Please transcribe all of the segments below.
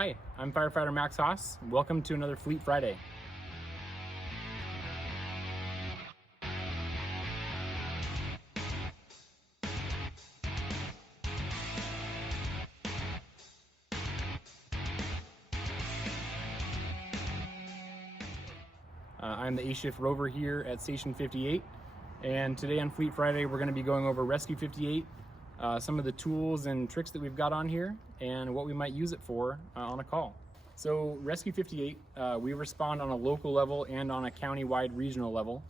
Hi, I'm firefighter Max Haas. Welcome to another Fleet Friday. I'm the A-Shift rover here at Station 58, and today on Fleet Friday we're going to be going over Rescue 58, some of the tools and tricks that we've got on here, and what we might use it for on a call. So Rescue 58, we respond on a local level and on a county-wide regional level.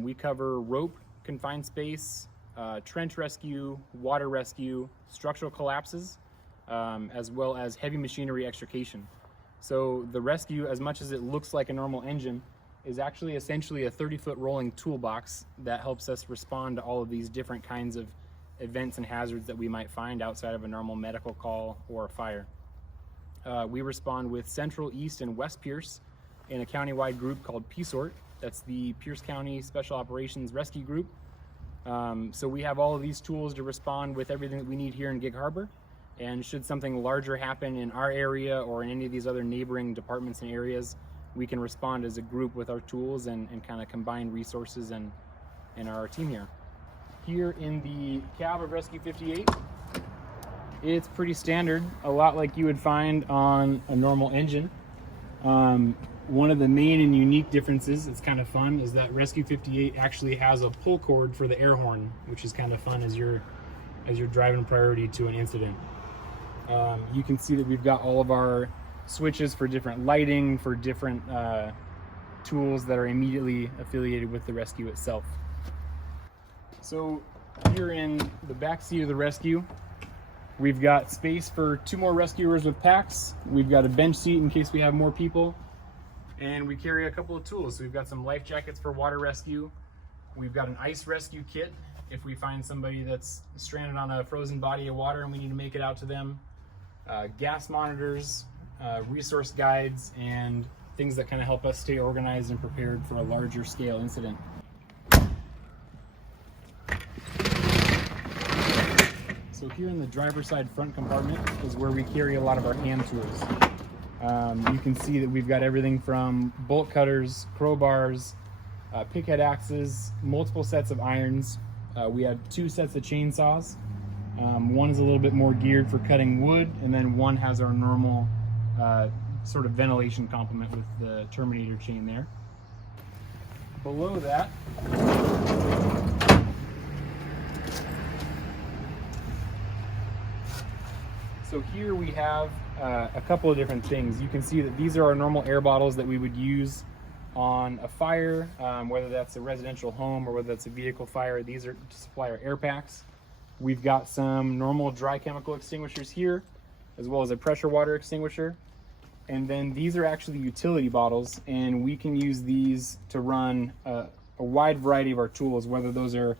We cover rope, confined space, trench rescue, water rescue, structural collapses, as well as heavy machinery extrication. So the rescue, as much as it looks like a normal engine, is actually essentially a 30-foot rolling toolbox that helps us respond to all of these different kinds of events and hazards that we might find outside of a normal medical call or a fire. We respond with Central, East, and West Pierce in a county-wide group called PSORT. That's the Pierce County Special Operations Rescue Group. So we have all of these tools to respond with everything that we need here in Gig Harbor. And should something larger happen in our area or in any of these other neighboring departments and areas, we can respond as a group with our tools and kind of combine resources and our team here. Here in the cab of Rescue 58, it's pretty standard, a lot like you would find on a normal engine. One of the main and unique differences, it's kind of fun, is that Rescue 58 actually has a pull cord for the air horn, which is kind of fun as you're driving priority to an incident. You can see that we've got all of our switches for different lighting, for different tools that are immediately affiliated with the rescue itself. So here in the back seat of the rescue, we've got space for 2 more rescuers with packs. We've got a bench seat in case we have more people. And we carry a couple of tools. So we've got some life jackets for water rescue. We've got an ice rescue kit if we find somebody that's stranded on a frozen body of water and we need to make it out to them. Gas monitors, resource guides, and things that kind of help us stay organized and prepared for a larger scale incident. So here in the driver's side front compartment is where we carry a lot of our hand tools. You can see that we've got everything from bolt cutters, crowbars, pickhead axes, multiple sets of irons. We have 2 sets of chainsaws. One is a little bit more geared for cutting wood, and then one has our normal sort of ventilation complement with the Terminator chain there. Below that, so here we have a couple of different things. You can see that these are our normal air bottles that we would use on a fire, whether that's a residential home or whether that's a vehicle fire. These are to supply our air packs. We've got some normal dry chemical extinguishers here, as well as a pressure water extinguisher. And then these are actually utility bottles, and we can use these to run a wide variety of our tools, whether those are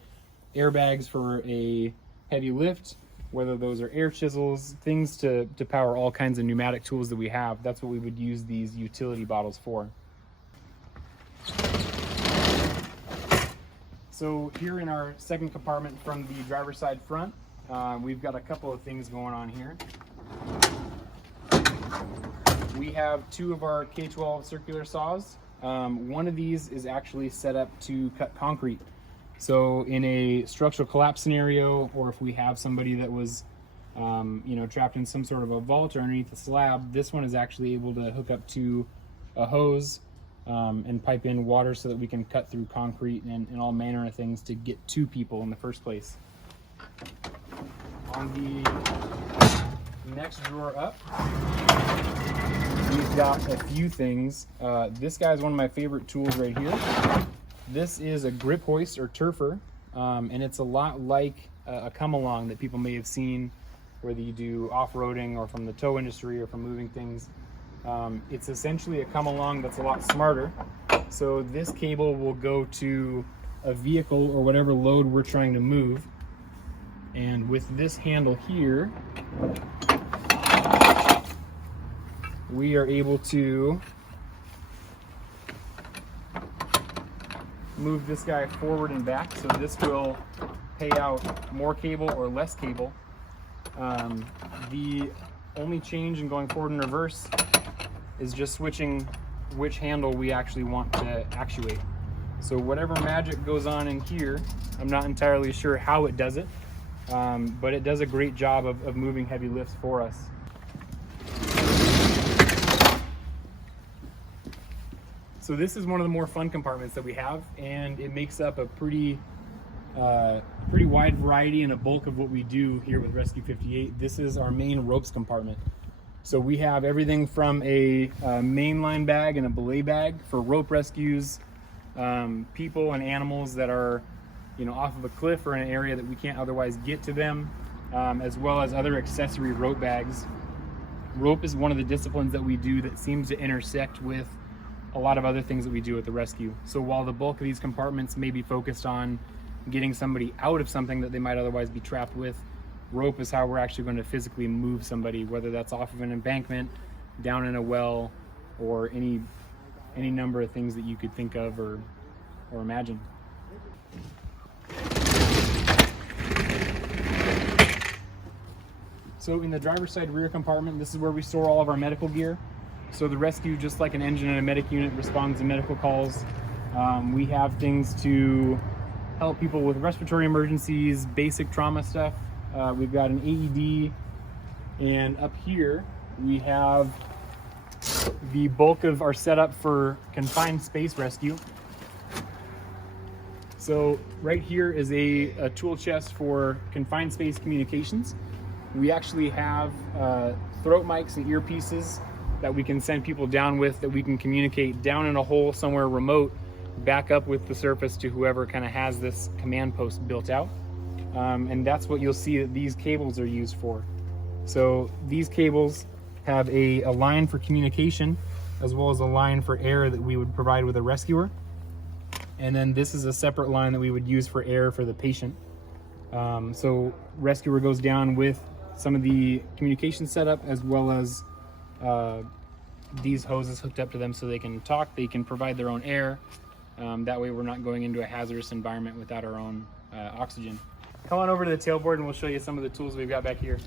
airbags for a heavy lift, whether those are air chisels, things to power all kinds of pneumatic tools that we have. That's what we would use these utility bottles for. So here in our second compartment from the driver's side front, we've got a couple of things going on here. We have 2 of our K12 circular saws. One of these is actually set up to cut concrete. So in a structural collapse scenario, or if we have somebody that was trapped in some sort of a vault or underneath the slab, this one is actually able to hook up to a hose and pipe in water so that we can cut through concrete and all manner of things to get to people in the first place. On the next drawer up, we've got a few things. This guy is one of my favorite tools right here. This is a grip hoist or turfer, and it's a lot like a come-along that people may have seen, whether you do off-roading or from the tow industry or from moving things. It's essentially a come-along that's a lot smarter. So this cable will go to a vehicle or whatever load we're trying to move. And with this handle here, we are able to move this guy forward and back. So this will pay out more cable or less cable. The only change in going forward and reverse is just switching which handle we actually want to actuate. So whatever magic goes on in here, I'm not entirely sure how it does it, but it does a great job of moving heavy lifts for us. So this is one of the more fun compartments that we have, and it makes up a pretty wide variety and a bulk of what we do here with Rescue 58. This is our main ropes compartment. So we have everything from a mainline bag and a belay bag for rope rescues, people and animals that are, off of a cliff or in an area that we can't otherwise get to them, as well as other accessory rope bags. Rope is one of the disciplines that we do that seems to intersect with a lot of other things that we do at the rescue. So while the bulk of these compartments may be focused on getting somebody out of something that they might otherwise be trapped with, rope is how we're actually going to physically move somebody, whether that's off of an embankment, down in a well, or any number of things that you could think of or imagine. So in the driver's side rear compartment, this is where we store all of our medical gear. So the rescue, just like an engine and a medic unit, responds to medical calls. We have things to help people with respiratory emergencies, basic trauma stuff. We've got an AED, and up here we have the bulk of our setup for confined space rescue. So right here is a tool chest for confined space communications. We actually have throat mics and earpieces that we can send people down with, that we can communicate down in a hole somewhere remote, back up with the surface to whoever kind of has this command post built out. And that's what you'll see that these cables are used for. So these cables have a line for communication, as well as a line for air that we would provide with a rescuer. And then this is a separate line that we would use for air for the patient. So rescuer goes down with some of the communication setup, as well as these hoses hooked up to them so they can talk, they can provide their own air. That way we're not going into a hazardous environment without our own oxygen. Come on over to the tailboard and we'll show you some of the tools we've got back here.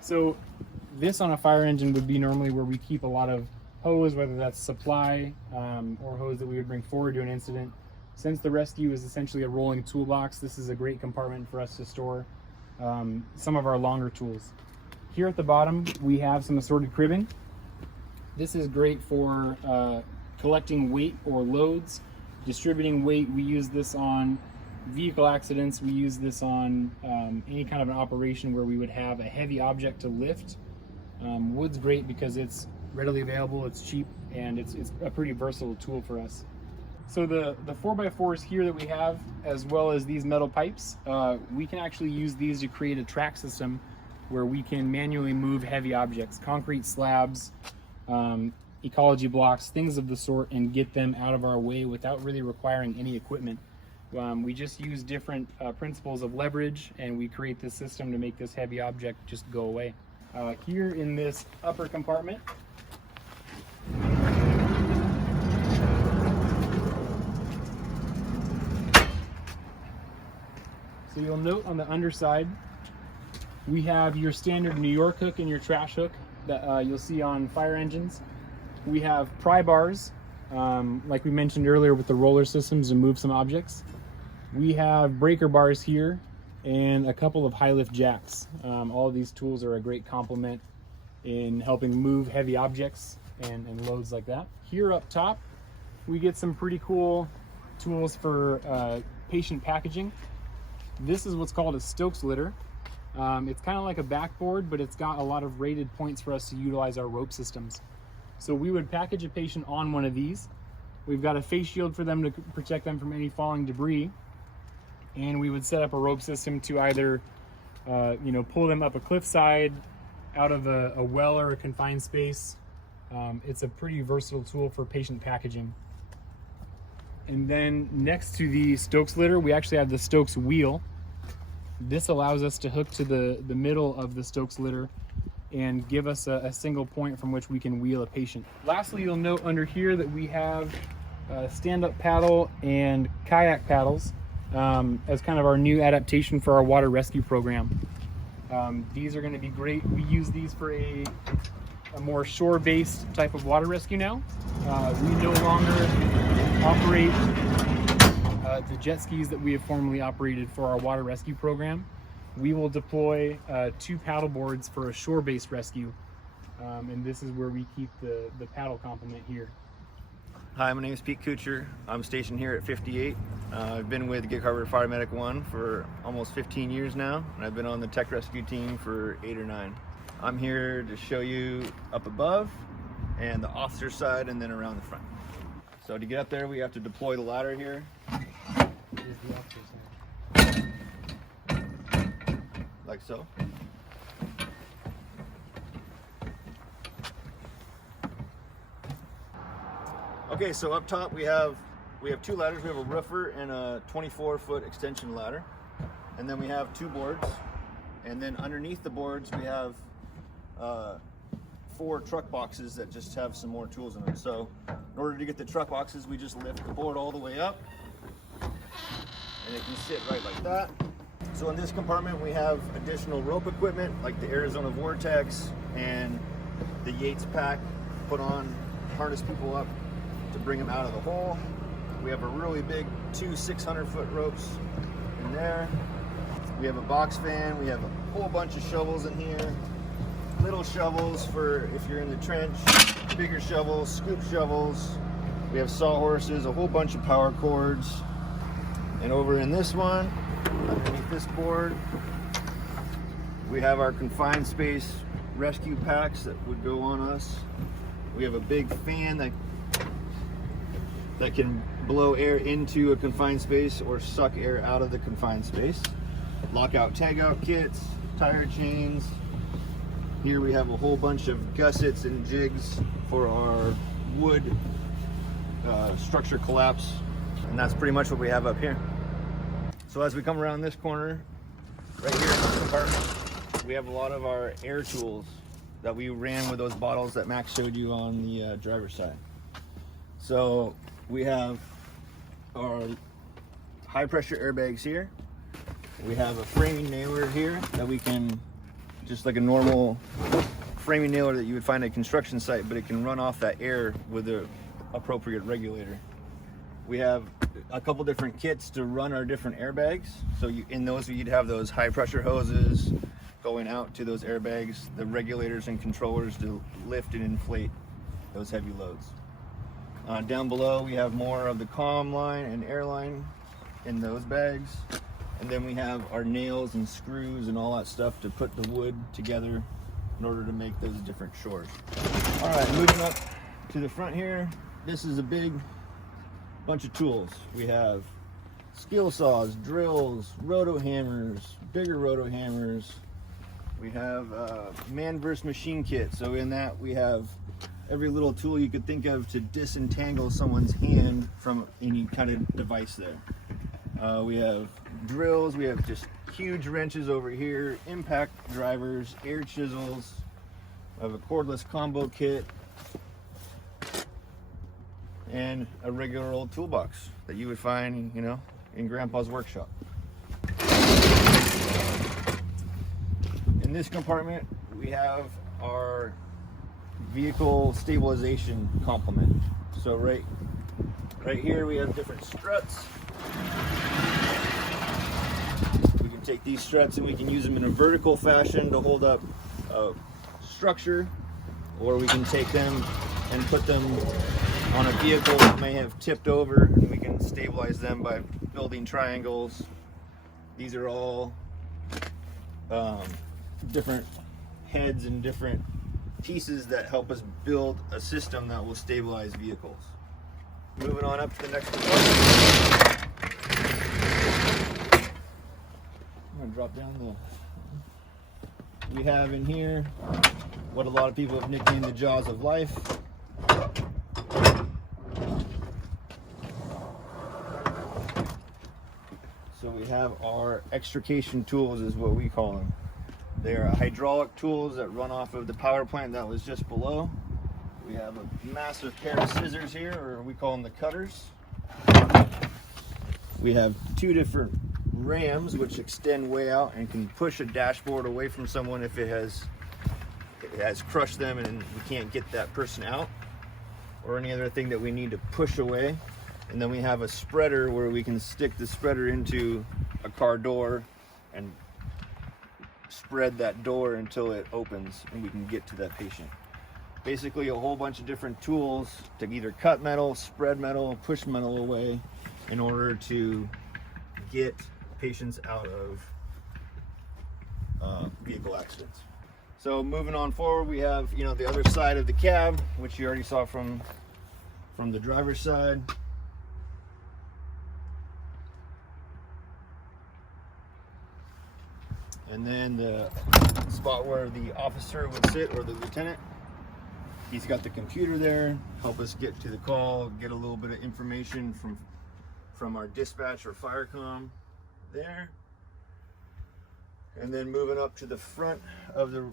So this on a fire engine would be normally where we keep a lot of hose, whether that's supply or hose that we would bring forward to an incident. Since the rescue is essentially a rolling toolbox, this is a great compartment for us to store some of our longer tools. Here at the bottom, we have some assorted cribbing. This is great for collecting weight or loads, distributing weight. We use this on vehicle accidents. We use this on any kind of an operation where we would have a heavy object to lift. Wood's great because it's readily available, it's cheap, and it's a pretty versatile tool for us. So the 4x4s here that we have, as well as these metal pipes, we can actually use these to create a track system where we can manually move heavy objects, concrete slabs, ecology blocks, things of the sort, and get them out of our way without really requiring any equipment. We just use different principles of leverage, and we create this system to make this heavy object just go away. Here in this upper compartment, so you'll note on the underside, we have your standard New York hook and your trash hook that you'll see on fire engines. We have pry bars, like we mentioned earlier with the roller systems to move some objects. We have breaker bars here and a couple of high lift jacks. All of these tools are a great complement in helping move heavy objects and loads like that. Here up top, we get some pretty cool tools for patient packaging. This is what's called a Stokes litter. It's kind of like a backboard, but it's got a lot of rated points for us to utilize our rope systems. So we would package a patient on one of these. We've got a face shield for them to protect them from any falling debris. And we would set up a rope system to either, pull them up a cliffside, out of a well or a confined space. It's a pretty versatile tool for patient packaging. And then next to the Stokes litter, we actually have the Stokes wheel. This allows us to hook to the middle of the Stokes litter and give us a single point from which we can wheel a patient. Lastly, you'll note under here that we have stand-up paddle and kayak paddles as kind of our new adaptation for our water rescue program. These are going to be great. We use these for a more shore-based type of water rescue now. We no longer operate the jet skis that we have formerly operated for our water rescue program. We will deploy 2 paddle boards for a shore-based rescue, and this is where we keep the paddle complement here. Hi, my name is Pete Kucher. I'm stationed here at 58. I've been with GHFMO Fire Medic 1 for almost 15 years now, and I've been on the tech rescue team for 8 or 9. I'm here to show you up above and the officer side and then around the front. So to get up there, we have to deploy the ladder here. Here's the officer side. Like so. Okay, so up top we have 2 ladders. We have a roofer and a 24-foot extension ladder, and then we have 2 boards, and then underneath the boards we have 4 truck boxes that just have some more tools in them. So in order to get the truck boxes, we just lift the board all the way up, and it can sit right like that. So in this compartment we have additional rope equipment like the Arizona Vortex and the Yates pack, put on, harness people up to bring them out of the hole. We have a really big 2 600-foot ropes in there. We have a box fan. We have a whole bunch of shovels in here. Little shovels for if you're in the trench, bigger shovels, scoop shovels. We have sawhorses, a whole bunch of power cords. And over in this one, underneath this board, we have our confined space rescue packs that would go on us. We have a big fan that can blow air into a confined space or suck air out of the confined space. Lockout tagout kits, tire chains. Here we have a whole bunch of gussets and jigs for our wood structure collapse. And that's pretty much what we have up here. So as we come around this corner, right here in this compartment, we have a lot of our air tools that we ran with those bottles that Max showed you on the driver's side. So we have our high pressure airbags here. We have a framing nailer here that we can, just like a normal framing nailer that you would find at a construction site, but it can run off that air with the appropriate regulator. We have a couple different kits to run our different airbags. So in those you'd have those high pressure hoses going out to those airbags, the regulators and controllers to lift and inflate those heavy loads. Down below we have more of the comm line and air line in those bags. And then we have our nails and screws and all that stuff to put the wood together in order to make those different shores. All right, moving up to the front here, this is a big bunch of tools. We have skill saws, drills, roto hammers, bigger roto hammers. We have man versus machine kit. So in that we have every little tool you could think of to disentangle someone's hand from any kind of device there. We have drills, we have just huge wrenches over here, impact drivers, air chisels. I have a cordless combo kit and a regular old toolbox that you would find, you know, in Grandpa's workshop. In this compartment, we have our vehicle stabilization complement. So right here we have different struts. We can take these struts and we can use them in a vertical fashion to hold up a structure, or we can take them and put them on a vehicle that may have tipped over, and we can stabilize them by building triangles. These are all different heads and different pieces that help us build a system that will stabilize vehicles. Moving on up to the next one. I'm gonna drop down we have in here what a lot of people have nicknamed the jaws of life. So we have our extrication tools is what we call them. They are hydraulic tools that run off of the power plant that was just below. We have a massive pair of scissors here, or we call them the cutters. We have 2 different rams, which extend way out and can push a dashboard away from someone if it has crushed them and we can't get that person out, or any other thing that we need to push away. And then we have a spreader where we can stick the spreader into a car door and spread that door until it opens and we can get to that patient. Basically a whole bunch of different tools to either cut metal, spread metal, push metal away in order to get patients out of vehicle accidents. So moving on forward, we have, you know, the other side of the cab, which you already saw from the driver's side. And then the spot where the officer would sit, or the lieutenant, he's got the computer there, help us get to the call, get a little bit of information from our dispatch or fire comm there. And then moving up to the front of the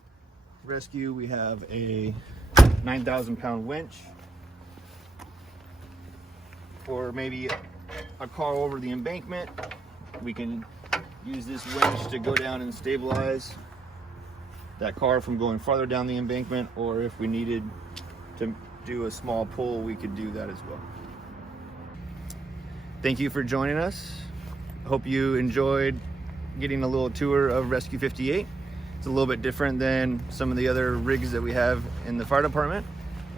rescue, we have a 9,000-pound winch for maybe a car over the embankment. We can use this winch to go down and stabilize that car from going farther down the embankment, or if we needed to do a small pull, we could do that as well. Thank you for joining us. Hope you enjoyed getting a little tour of Rescue 58. It's a little bit different than some of the other rigs that we have in the fire department.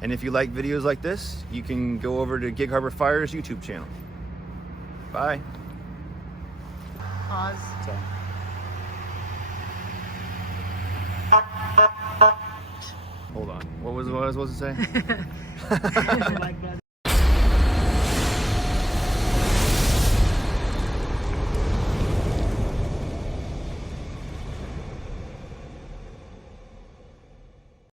And if you like videos like this, you can go over to Gig Harbor Fire's YouTube channel. Bye. Pause. Hold on. What was I supposed to say? Like that.